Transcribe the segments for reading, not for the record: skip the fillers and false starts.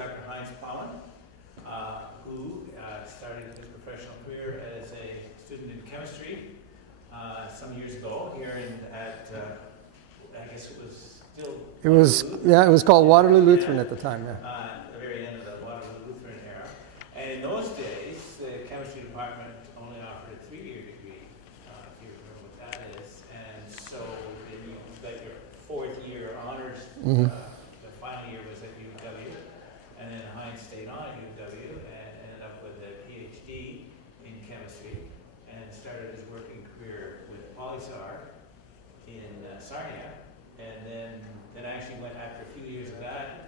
Dr. Heinz Plaumann, who started his professional career as a student in chemistry some years ago here at, I guess it was still... It was called Waterloo Lutheran at the time, yeah. The very end of the Waterloo Lutheran era. And in those days, the chemistry department only offered a 3-year degree, if you remember what that is. And so then you got your 4th year honors. The final year was at UW. And then Heinz stayed on at UW and ended up with a PhD in chemistry and started his working career with Polysar in Sarnia. And then actually went after a few years of that,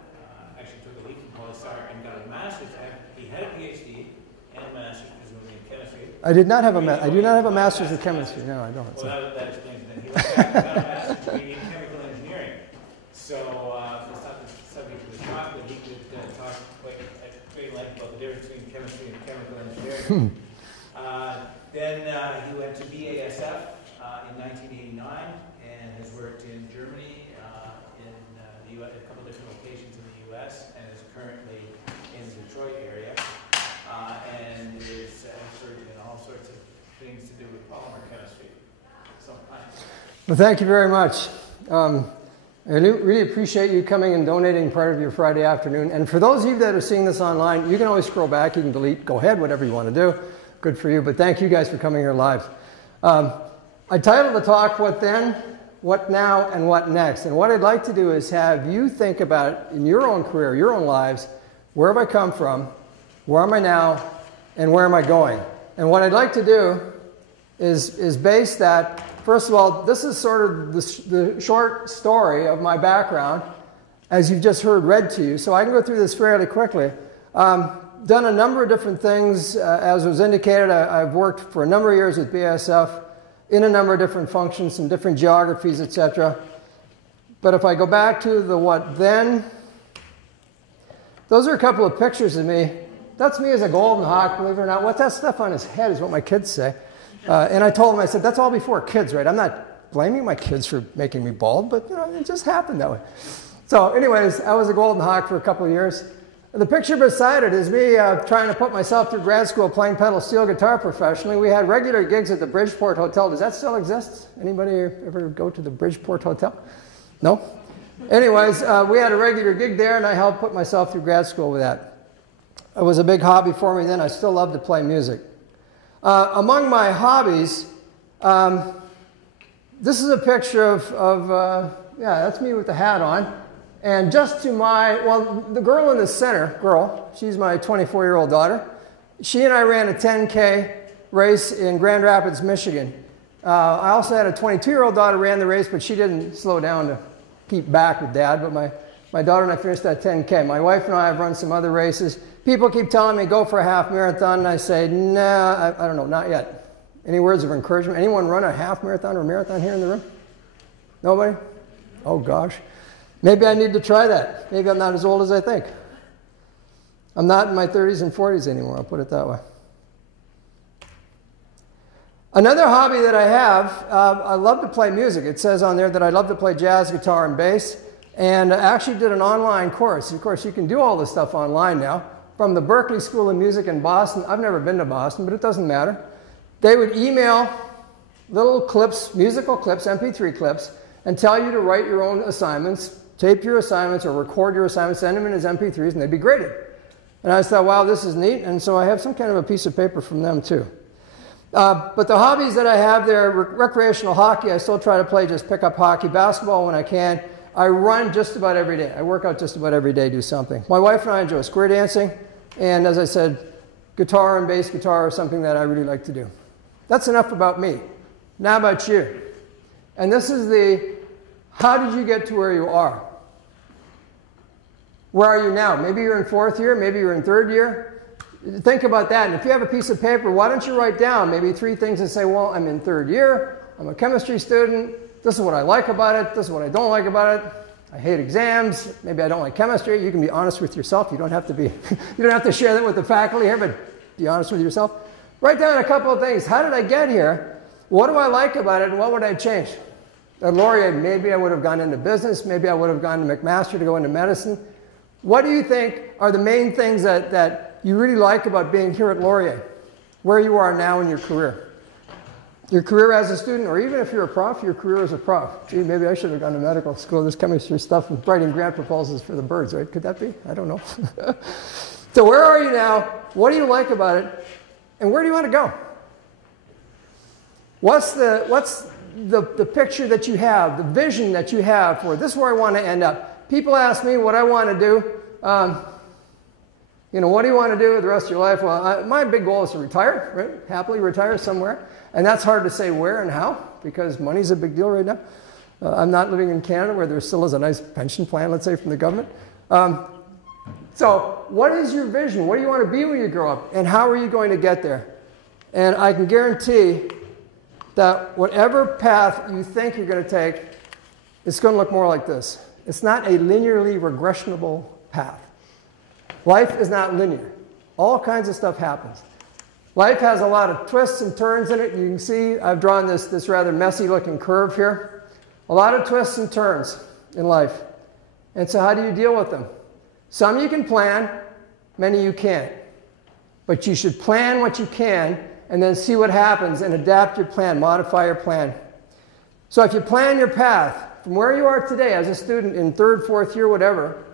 actually took a leap from Polysar and got a master's. He had a PhD and a master's, presumably in chemistry. I do not have a master's in chemistry. No, I don't. Well, that explains it then. He went back and got a master's degree in chemical engineering. So it's not the subject of this talk, but he could talk at great length about the difference between chemistry and chemical engineering. Then he went to BASF in 1989 and has worked in Germany, a couple different locations in the U.S. and is currently in the Detroit area and is an expert in all sorts of things to do with polymer chemistry. So, hi. Well, thank you very much. I really appreciate you coming and donating part of your Friday afternoon. And for those of you that are seeing this online, you can always scroll back, you can delete, go ahead, whatever you want to do. Good for you. But thank you guys for coming here live. I titled the talk, What Then? What Now and What Next? And what I'd like to do is have you think about, in your own career, your own lives, where have I come from, where am I now, and where am I going? And what I'd like to do is base that, first of all, this is sort of the short story of my background, as you've just heard read to you, so I can go through this fairly quickly. Done a number of different things, as was indicated. I've worked for a number of years with BASF, in a number of different functions, some different geographies, etc. But if I go back to the what then, those are a couple of pictures of me. That's me as a Golden Hawk, believe it or not. What's that stuff on his head is what my kids say. And I told them, I said, that's all before kids, right? I'm not blaming my kids for making me bald, but you know, it just happened that way. So anyways, I was a Golden Hawk for a couple of years. The picture beside it is me trying to put myself through grad school playing pedal steel guitar professionally. We had regular gigs at the Bridgeport Hotel. Does that still exist? Anybody ever go to the Bridgeport Hotel? No? Anyways, we had a regular gig there, and I helped put myself through grad school with that. It was a big hobby for me then. I still love to play music. Among my hobbies, this is a picture of yeah, that's me with the hat on. And just to my, well, the girl in the center, she's my 24-year-old daughter. She and I ran a 10K race in Grand Rapids, Michigan. I also had a 22-year-old daughter ran the race, but she didn't slow down to keep back with Dad. But my daughter and I finished that 10K. My wife and I have run some other races. People keep telling me, go for a half marathon, and I say, nah, I don't know, not yet. Any words of encouragement? Anyone run a half marathon or marathon here in the room? Nobody? Oh, gosh. Maybe I need to try that. Maybe I'm not as old as I think. I'm not in my 30s and 40s anymore, I'll put it that way. Another hobby that I have, I love to play music. It says on there that I love to play jazz, guitar, and bass. And I actually did an online course. Of course, you can do all this stuff online now. From the Berklee School of Music in Boston. I've never been to Boston, but it doesn't matter. They would email little clips, musical clips, MP3 clips, and tell you to write your own assignments, tape your assignments, or record your assignments, send them in as MP3s, and they'd be graded. And I just thought, wow, this is neat. And so I have some kind of a piece of paper from them, too. But the hobbies that I have there, recreational hockey, I still try to play, just pick up hockey, basketball when I can. I run just about every day. I work out just about every day, do something. My wife and I enjoy square dancing. And as I said, guitar and bass guitar are something that I really like to do. That's enough about me. Now about you. And this is the, how did you get to where you are? Where are you now? Maybe you're in 4th year, maybe you're in 3rd year. Think about that. And if you have a piece of paper, why don't you write down maybe 3 things and say, well, I'm in 3rd year, I'm a chemistry student, this is what I like about it, this is what I don't like about it, I hate exams, maybe I don't like chemistry. You can be honest with yourself. You don't have to be, you don't have to share that with the faculty here, but be honest with yourself. Write down a couple of things. How did I get here? What do I like about it, and what would I change? At Laurier, maybe I would have gone into business, maybe I would have gone to McMaster to go into medicine. What do you think are the main things that you really like about being here at Laurier, where you are now in your career? Your career as a student, or even if you're a prof, your career as a prof. Gee, maybe I should have gone to medical school, this chemistry stuff, and writing grant proposals for the birds, right? Could that be? I don't know. So where are you now? What do you like about it? And where do you want to go? What's the picture that you have, the vision that you have for this is where I want to end up? People ask me what I want to do. What do you want to do with the rest of your life? Well, my big goal is to retire, right? Happily retire somewhere. And that's hard to say where and how, because money's a big deal right now. I'm not living in Canada where there still is a nice pension plan, let's say, from the government. So what is your vision? What do you want to be when you grow up? And how are you going to get there? And I can guarantee that whatever path you think you're going to take, it's going to look more like this. It's not a linearly regressionable path. Life is not linear. All kinds of stuff happens. Life has a lot of twists and turns in it. You can see I've drawn this rather messy looking curve here. A lot of twists and turns in life. And so how do you deal with them? Some you can plan, many you can't. But you should plan what you can and then see what happens and adapt your plan, modify your plan. So if you plan your path from where you are today as a student in third, fourth year, whatever,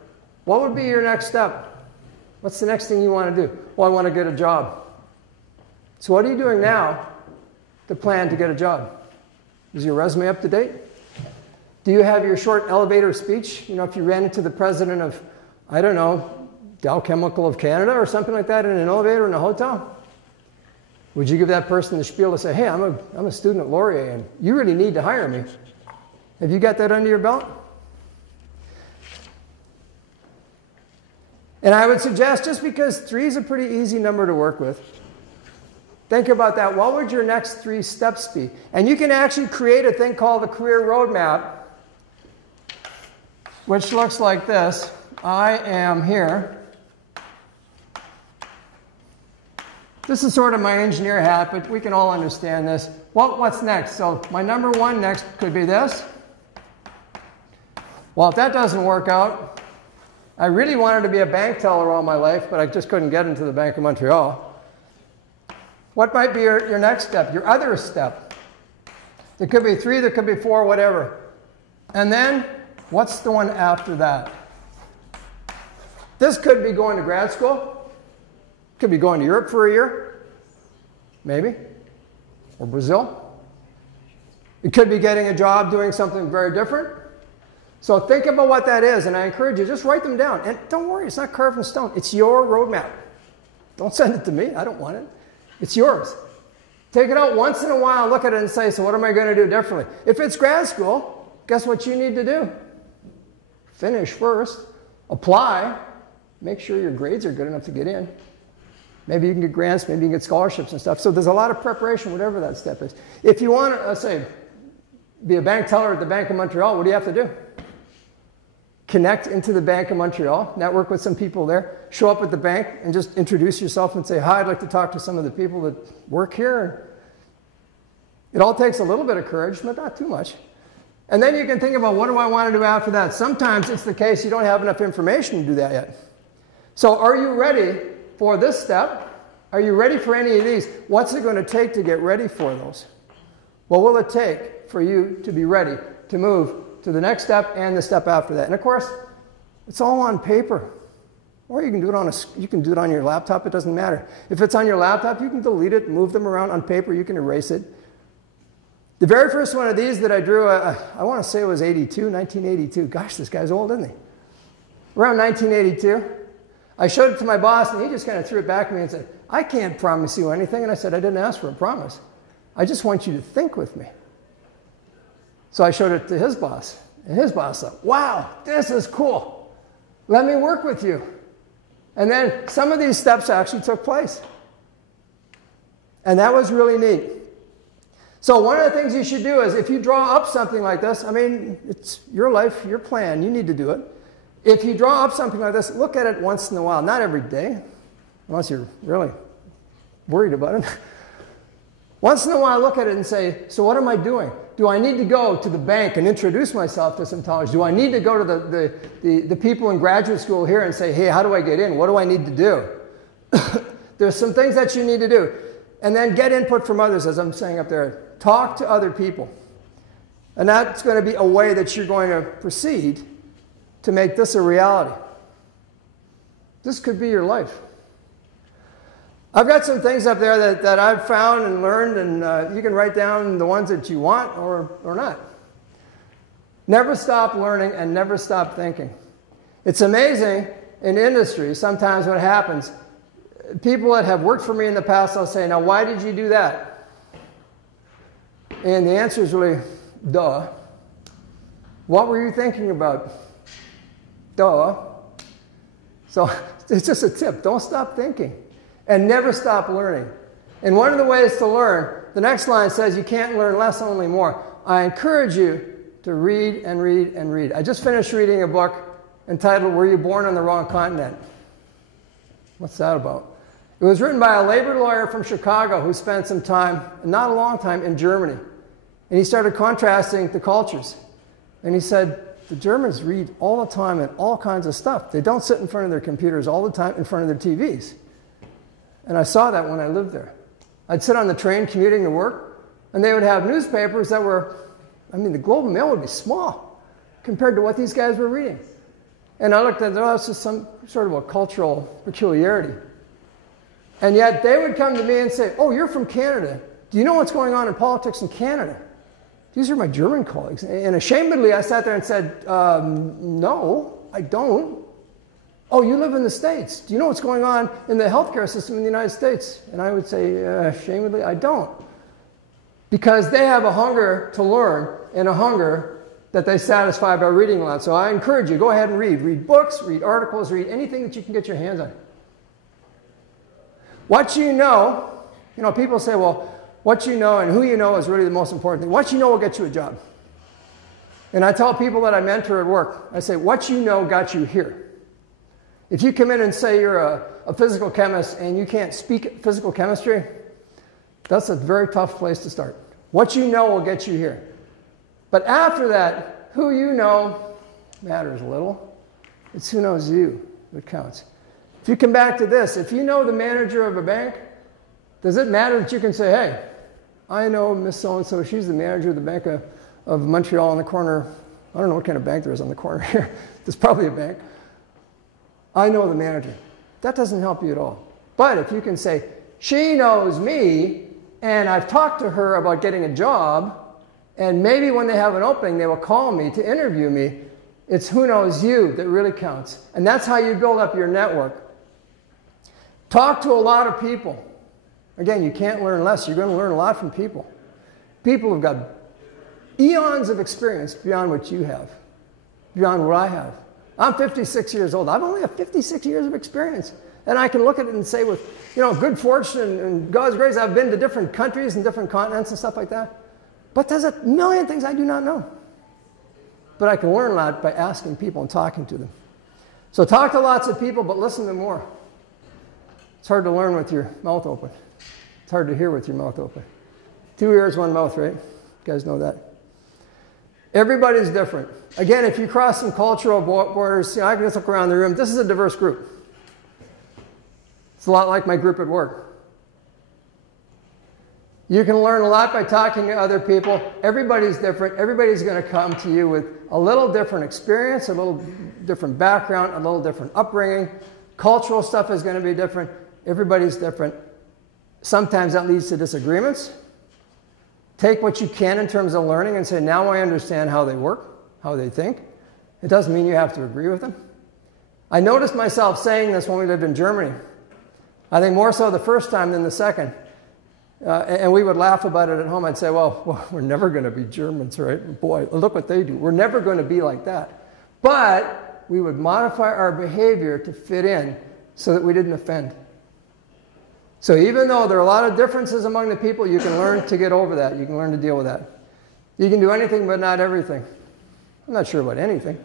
what would be your next step? What's the next thing you want to do? Well, I want to get a job. So what are you doing now to plan to get a job? Is your resume up to date? Do you have your short elevator speech? If you ran into the president of, I don't know, Dow Chemical of Canada or something like that in an elevator in a hotel, would you give that person the spiel to say, hey, I'm a student at Laurier and you really need to hire me? Have you got that under your belt? And I would suggest, just because 3 is a pretty easy number to work with, think about that. What would your next 3 steps be? And you can actually create a thing called the career roadmap, which looks like this. I am here. This is sort of my engineer hat, but we can all understand this. What's next? So my number 1 next could be this. Well, if that doesn't work out, I really wanted to be a bank teller all my life, but I just couldn't get into the Bank of Montreal. What might be your next step, your other step? There could be 3, there could be 4, whatever. And then, what's the one after that? This could be going to grad school. Could be going to Europe for a year, maybe, or Brazil. It could be getting a job doing something very different. So think about what that is, and I encourage you, just write them down. And don't worry, it's not carved in stone. It's your roadmap. Don't send it to me. I don't want it. It's yours. Take it out once in a while, look at it and say, so what am I going to do differently? If it's grad school, guess what you need to do? Finish first. Apply. Make sure your grades are good enough to get in. Maybe you can get grants, maybe you can get scholarships and stuff. So there's a lot of preparation, whatever that step is. If you want to, say, be a bank teller at the Bank of Montreal, what do you have to do? Connect into the Bank of Montreal, network with some people there, show up at the bank and just introduce yourself and say, hi, I'd like to talk to some of the people that work here. It all takes a little bit of courage, but not too much. And then you can think about, what do I want to do after that? Sometimes it's the case you don't have enough information to do that yet. So are you ready for this step? Are you ready for any of these? What's it going to take to get ready for those? What will it take for you to be ready to move to the next step and the step after that? And of course, it's all on paper. Or you can do it on your laptop, it doesn't matter. If it's on your laptop, you can delete it, move them around. On paper, you can erase it. The very first one of these that I drew, I want to say it was 1982. Gosh, this guy's old, isn't he? Around 1982. I showed it to my boss, and he just kind of threw it back at me and said, I can't promise you anything. And I said, I didn't ask for a promise. I just want you to think with me. So I showed it to his boss, and his boss said, wow, this is cool. Let me work with you. And then some of these steps actually took place. And that was really neat. So one of the things you should do is, if you draw up something like this, I mean, it's your life, your plan, you need to do it. If you draw up something like this, look at it once in a while, not every day, unless you're really worried about it. Once in a while, I look at it and say, so what am I doing? Do I need to go to the bank and introduce myself to some college? Do I need to go to the people in graduate school here and say, hey, how do I get in? What do I need to do? There's some things that you need to do. And then get input from others, as I'm saying up there. Talk to other people. And that's going to be a way that you're going to proceed to make this a reality. This could be your life. I've got some things up there that I've found and learned, and you can write down the ones that you want or not. Never stop learning and never stop thinking. It's amazing in industry sometimes what happens. People that have worked for me in the past, I'll say, now why did you do that? And the answer is really, duh. What were you thinking about? Duh. So it's just a tip. Don't stop thinking. And never stop learning. And one of the ways to learn, the next line says you can't learn less, only more. I encourage you to read and read and read. I just finished reading a book entitled Were You Born on the Wrong Continent? What's that about? It was written by a labor lawyer from Chicago who spent some time, not a long time, in Germany. And he started contrasting the cultures. And he said, the Germans read all the time and all kinds of stuff. They don't sit in front of their computers all the time in front of their TVs. And I saw that when I lived there. I'd sit on the train commuting to work, and they would have newspapers that were, I mean, the Globe and Mail would be small compared to what these guys were reading. And I looked at it, oh, it's just some sort of a cultural peculiarity. And yet they would come to me and say, oh, you're from Canada. Do you know what's going on in politics in Canada? These are my German colleagues. And ashamedly, I sat there and said, no, I don't. Oh, you live in the States. Do you know what's going on in the healthcare system in the United States? And I would say, ashamedly, I don't. Because they have a hunger to learn and a hunger that they satisfy by reading a lot. So I encourage you, go ahead and read. Read books, read articles, read anything that you can get your hands on. What you know, people say, well, what you know and who you know is really the most important thing. What you know will get you a job. And I tell people that I mentor at work, I say, what you know got you here. If you come in and say you're a physical chemist and you can't speak physical chemistry, that's a very tough place to start. What you know will get you here. But after that, who you know matters little. It's who knows you that counts. If you come back to this, if you know the manager of a bank, does it matter that you can say, hey, I know Miss So-and-so, she's the manager of the Bank of Montreal on the corner. I don't know what kind of bank there is on the corner here. There's probably a bank. I know the manager. That doesn't help you at all. But if you can say, she knows me, and I've talked to her about getting a job, and maybe when they have an opening, they will call me to interview me, it's who knows you that really counts. And that's how you build up your network. Talk to a lot of people. Again, you can't learn less. You're going to learn a lot from people. People who've got eons of experience beyond what you have, beyond what I have. I'm 56 years old. I've only got 56 years of experience. And I can look at it and say with, good fortune and God's grace, I've been to different countries and different continents and stuff like that. But there's a million things I do not know. But I can learn a lot by asking people and talking to them. So talk to lots of people, but listen to more. It's hard to learn with your mouth open. It's hard to hear with your mouth open. 2 ears, 1 mouth, right? You guys know that. Everybody's different. Again, if you cross some cultural borders, I can just look around the room. This is a diverse group. It's a lot like my group at work. You can learn a lot by talking to other people. Everybody's different. Everybody's going to come to you with a little different experience, a little different background, a little different upbringing. Cultural stuff is going to be different. Everybody's different. Sometimes that leads to disagreements. Take what you can in terms of learning and say, now I understand how they work, how they think. It doesn't mean you have to agree with them. I noticed myself saying this when we lived in Germany. I think more so the first time than the second. And we would laugh about it at home. I'd say, well, we're never going to be Germans, right? Boy, look what they do. We're never going to be like that. But we would modify our behavior to fit in so that we didn't offend. So even though there are a lot of differences among the people, you can learn to get over that. You can learn to deal with that. You can do anything but not everything. I'm not sure about anything.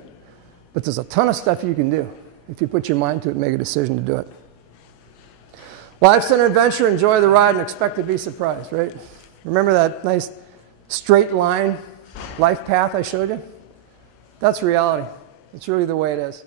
But there's a ton of stuff you can do if you put your mind to it and make a decision to do it. Life's an adventure. Enjoy the ride and expect to be surprised, right? Remember that nice straight line life path I showed you? That's reality. It's really the way it is.